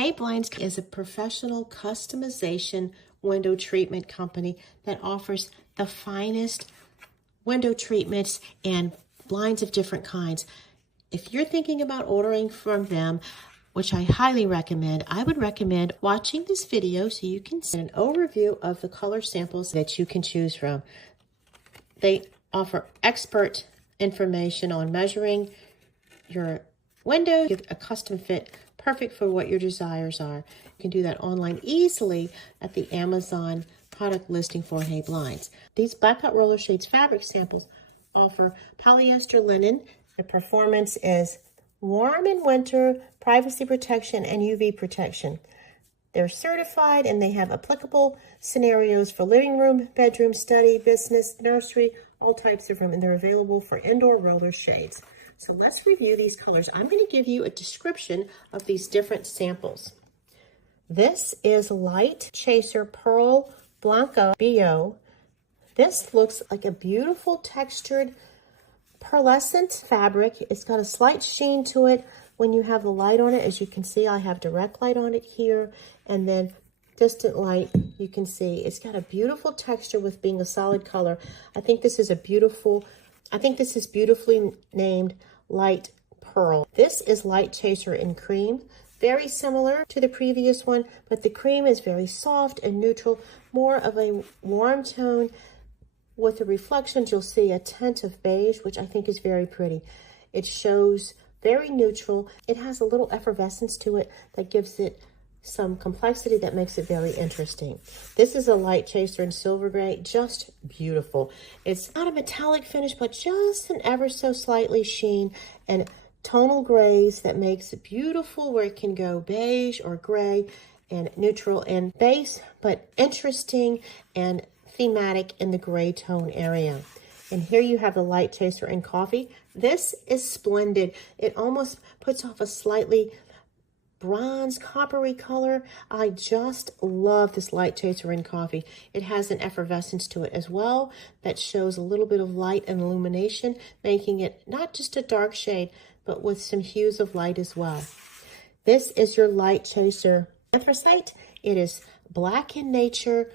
HeyBlinds is a professional customization window treatment company that offers the finest window treatments and blinds of different kinds. If you're thinking about ordering from them, which I highly recommend, I would recommend watching this video so you can see an overview of the color samples that you can choose from. They offer expert information on measuring your window, get a custom fit perfect for what your desires are. You can do that online easily at the Amazon product listing for HeyBlinds. These Blackout roller shades fabric samples offer polyester linen. The performance is warm in winter, privacy protection, and UV protection. They're certified and they have applicable scenarios for living room, bedroom, study, business, nursery, all types of room, and they're available for indoor roller shades. So let's review these colors. I'm going to give you a description of these different samples. This is Light Chaser Pearl Blanco BO. This looks like a beautiful textured pearlescent fabric. It's got a slight sheen to it when you have the light on it. As you can see, I have direct light on it here, and then distant light, you can see it's got a beautiful texture with being a solid color. I think this is beautifully named Light Pearl. This is Light Chaser in cream. Very similar to the previous one, but the cream is very soft and neutral, more of a warm tone. With the reflections, you'll see a tint of beige, which I think is very pretty. It shows very neutral. It has a little effervescence to it that gives it some complexity that makes it very interesting. This is a Light Chaser in silver gray, just beautiful. It's not a metallic finish, but just an ever so slightly sheen and tonal grays that makes it beautiful, where it can go beige or gray and neutral and base, but interesting and thematic in the gray tone area. And here you have the Light Chaser in coffee. This is splendid. It almost puts off a slightly bronze coppery color. I just love this Light Chaser in coffee. It has an effervescence to it as well that shows a little bit of light and illumination, making it not just a dark shade, but with some hues of light as well. This is your Light Chaser anthracite. It is black in nature.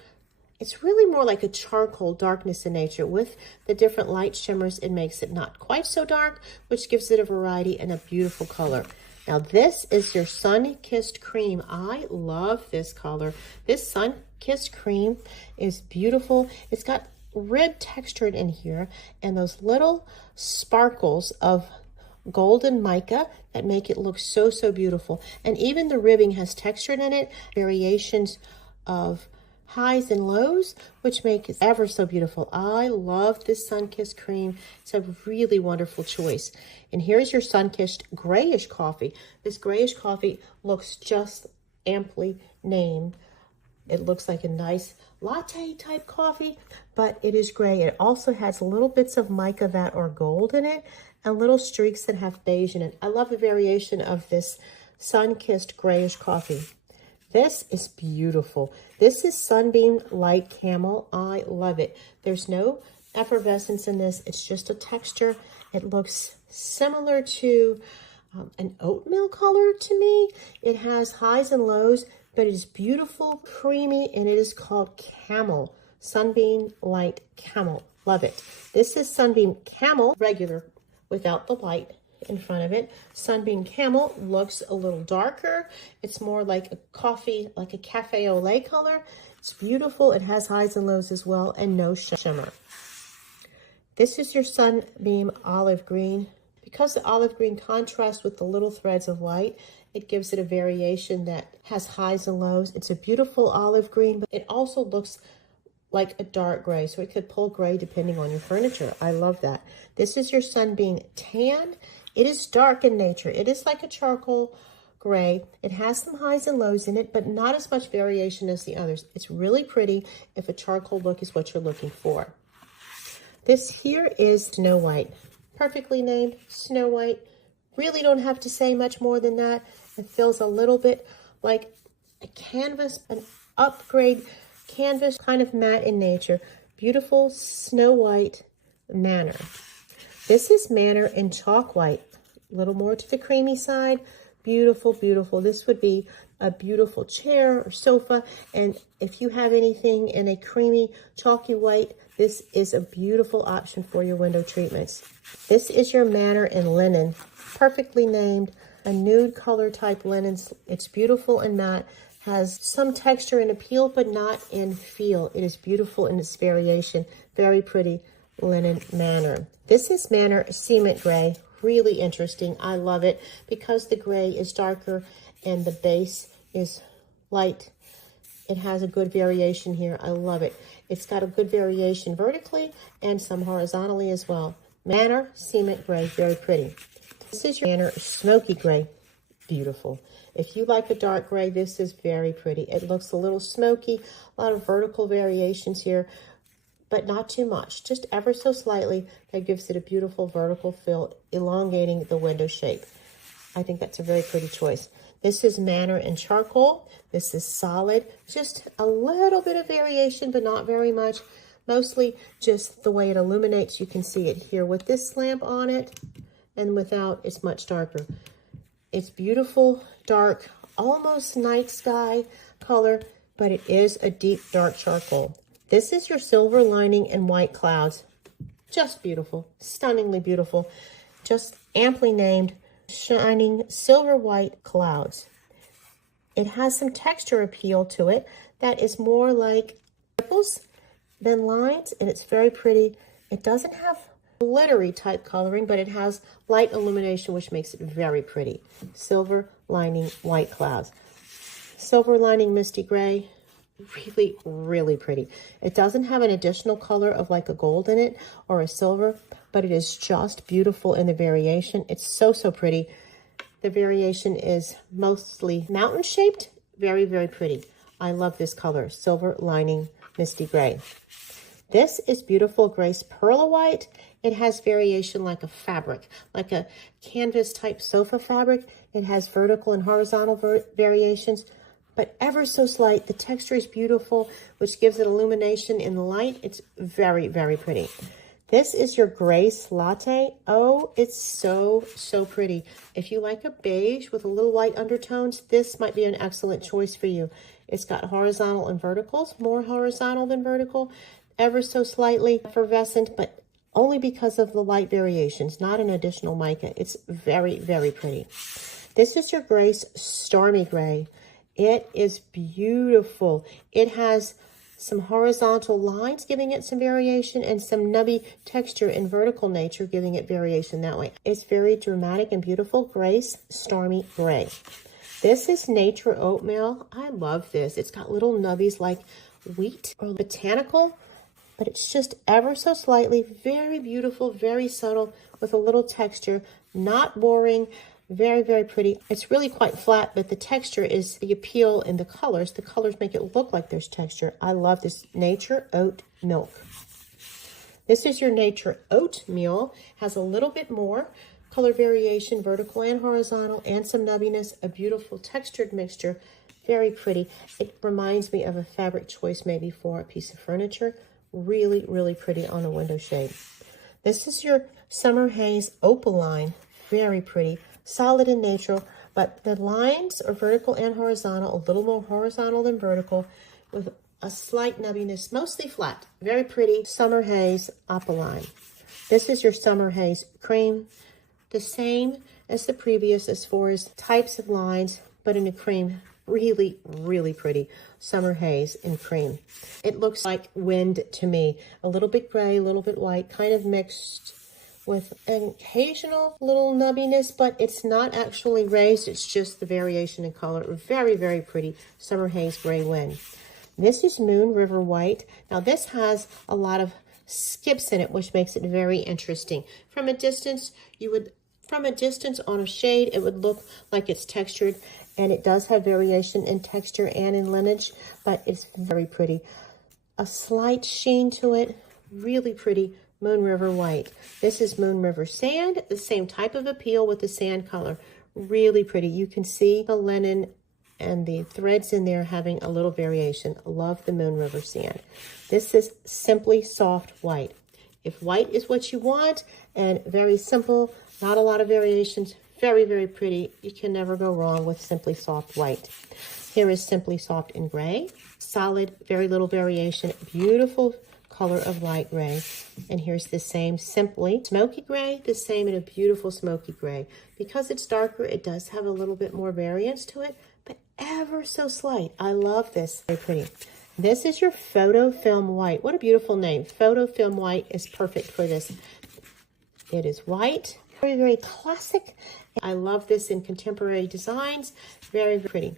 It's really more like a charcoal darkness in nature. With the different light shimmers, it makes it not quite so dark, which gives it a variety and a beautiful color. Now this is your Sun-Kissed Cream. I love this color. This Sun-Kissed Cream is beautiful. It's got red texture in here and those little sparkles of golden mica that make it look so, so beautiful. And even the ribbing has texture in it, variations of highs and lows, which make it ever so beautiful. I love this Sun-Kissed Cream. It's a really wonderful choice. And here's your Sun-Kissed Grayish Coffee. This grayish coffee looks just amply named. It looks like a nice latte type coffee, but it is gray. It also has little bits of mica that are gold in it and little streaks that have beige in it. I love the variation of this Sun-Kissed Grayish Coffee. This is beautiful. This is Sunbeam Light Camel. I love it. There's no effervescence in this. It's just a texture. It looks similar to an oatmeal color to me. It has highs and lows, but it is beautiful, creamy, and it is called Camel. Sunbeam Light Camel. Love it. This is Sunbeam Camel, regular, without the light in front of it. Sunbeam Camel looks a little darker. It's more like a coffee, like a cafe au lait color. It's beautiful. It has highs and lows as well, and no shimmer. This is your Sunbeam Olive Green. Because the olive green contrasts with the little threads of light, it gives it a variation that has highs and lows. It's a beautiful olive green, but it also looks like a dark gray, so it could pull gray depending on your furniture. I love that. This is your Sunbeam Tan. It is dark in nature. It is like a charcoal gray. It has some highs and lows in it, but not as much variation as the others. It's really pretty if a charcoal look is what you're looking for. This here is Snow White. Perfectly named Snow White. Really don't have to say much more than that. It feels a little bit like a canvas, an upgrade canvas, kind of matte in nature. Beautiful Snow White Manor. This is Manor in Chalk White. A little more to the creamy side. Beautiful, beautiful. This would be a beautiful chair or sofa. And if you have anything in a creamy, chalky white, this is a beautiful option for your window treatments. This is your Manor in linen, perfectly named, a nude color type linen. It's beautiful and matte, has some texture and appeal, but not in feel. It is beautiful in its variation. Very pretty linen Manor. This is Manor Cement Gray. Really interesting. I love it because the gray is darker and the base is light. It has a good variation here. I love it. It's got a good variation vertically and some horizontally as well. Manor Cement Gray, very pretty. This is your Manor Smoky Gray. Beautiful. If you like a dark gray, this is very pretty. It looks a little smoky, a lot of vertical variations here, but not too much, just ever so slightly. That gives it a beautiful vertical fill, elongating the window shape. I think that's a very pretty choice. This is Manor in Charcoal. This is solid, just a little bit of variation, but not very much. Mostly just the way it illuminates. You can see it here with this lamp on it, and without, it's much darker. It's beautiful, dark, almost night sky color, but it is a deep dark charcoal. This is your Silver Lining and White Clouds. Just beautiful, stunningly beautiful. Just amply named Shining Silver White Clouds. It has some texture appeal to it that is more like ripples than lines, and it's very pretty. It doesn't have glittery type coloring, but it has light illumination, which makes it very pretty. Silver Lining White Clouds. Silver Lining Misty Gray. Really, really pretty. It doesn't have an additional color of like a gold in it or a silver, but it is just beautiful in the variation. It's so, so pretty. The variation is mostly mountain shaped. Very, very pretty. I love this color. Silver Lining Misty Gray. This is beautiful Grace Perla White. It has variation like a fabric, like a canvas type sofa fabric. It has vertical and horizontal variations, but ever so slight. The texture is beautiful, which gives it illumination in the light. It's very, very pretty. This is your Grace Latte. Oh, it's so, so pretty. If you like a beige with a little white undertones, this might be an excellent choice for you. It's got horizontal and verticals, more horizontal than vertical, ever so slightly effervescent, but only because of the light variations, not an additional mica. It's very, very pretty. This is your Grace Stormy Gray. It is beautiful. It has some horizontal lines giving it some variation and some nubby texture and vertical nature giving it variation that way. It's very dramatic and beautiful. Grace Stormy Gray. This is Nature Oatmeal. I love this. It's got little nubbies like wheat or botanical, but it's just ever so slightly, very beautiful, very subtle, with a little texture, not boring, very, very pretty. It's really quite flat, but the texture is the appeal in the colors. The colors make it look like there's texture. I love this Nature Oat Milk. This is your Nature Oatmeal. Has a little bit more color variation, vertical and horizontal, and some nubbiness, a beautiful textured mixture, very pretty. It reminds me of a fabric choice maybe for a piece of furniture. Really, really pretty on a window shade. This is your Summer Haze Opaline. Very pretty, solid in nature, but the lines are vertical and horizontal, a little more horizontal than vertical, with a slight nubbiness, mostly flat. Very pretty Summer Haze Opaline. This is your Summer Haze Cream. The same as the previous as far as types of lines, but in a cream. Really, really pretty Summer Haze in cream. It looks like wind to me. A little bit gray, a little bit white, kind of mixed with an occasional little nubbiness, but it's not actually raised. It's just the variation in color. Very, very pretty Summer Haze Gray Wind. This is Moon River White. Now this has a lot of skips in it, which makes it very interesting. From a distance, on a shade, it would look like it's textured, and it does have variation in texture and in lineage, but it's very pretty. A slight sheen to it, really pretty Moon River White. This is Moon River Sand, the same type of appeal with the sand color. Really pretty. You can see the linen and the threads in there having a little variation. Love the Moon River Sand. This is Simply Soft White. If white is what you want and very simple, not a lot of variations, very, very pretty. You can never go wrong with Simply Soft White. Here is Simply Soft in gray. Solid, very little variation, beautiful color of light gray. And here's the same Simply Smoky Gray, the same in a beautiful smoky gray. Because it's darker, it does have a little bit more variance to it, but ever so slight. I love this. Very pretty. This is your Photo Film White. What a beautiful name. Photo Film White is perfect for this. It is white, very, very classic. I love this in contemporary designs. Very, very pretty.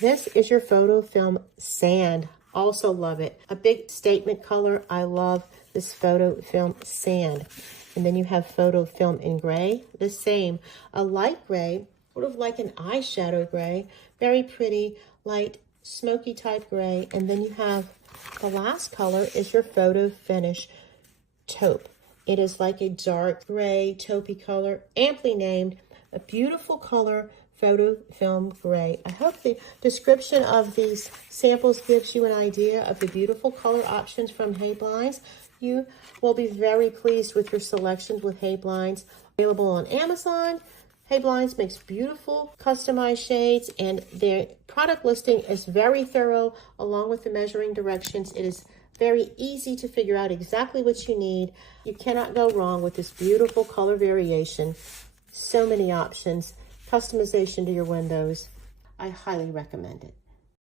This is your Photo Film Sand. Also love it. A big statement color. I love this Photo Film Sand. And then you have Photo Film in gray. The same. A light gray, sort of like an eyeshadow gray. Very pretty, light, smoky type gray. And then you have the last color is your Photo Finish Taupe. It is like a dark gray, taupey color, amply named. A beautiful color, Photo Film Gray. I hope the description of these samples gives you an idea of the beautiful color options from HeyBlinds. You will be very pleased with your selections with HeyBlinds. Available on Amazon. HeyBlinds makes beautiful customized shades, and their product listing is very thorough along with the measuring directions. It is very easy to figure out exactly what you need. You cannot go wrong with this beautiful color variation. So many options, customization to your windows. I highly recommend it.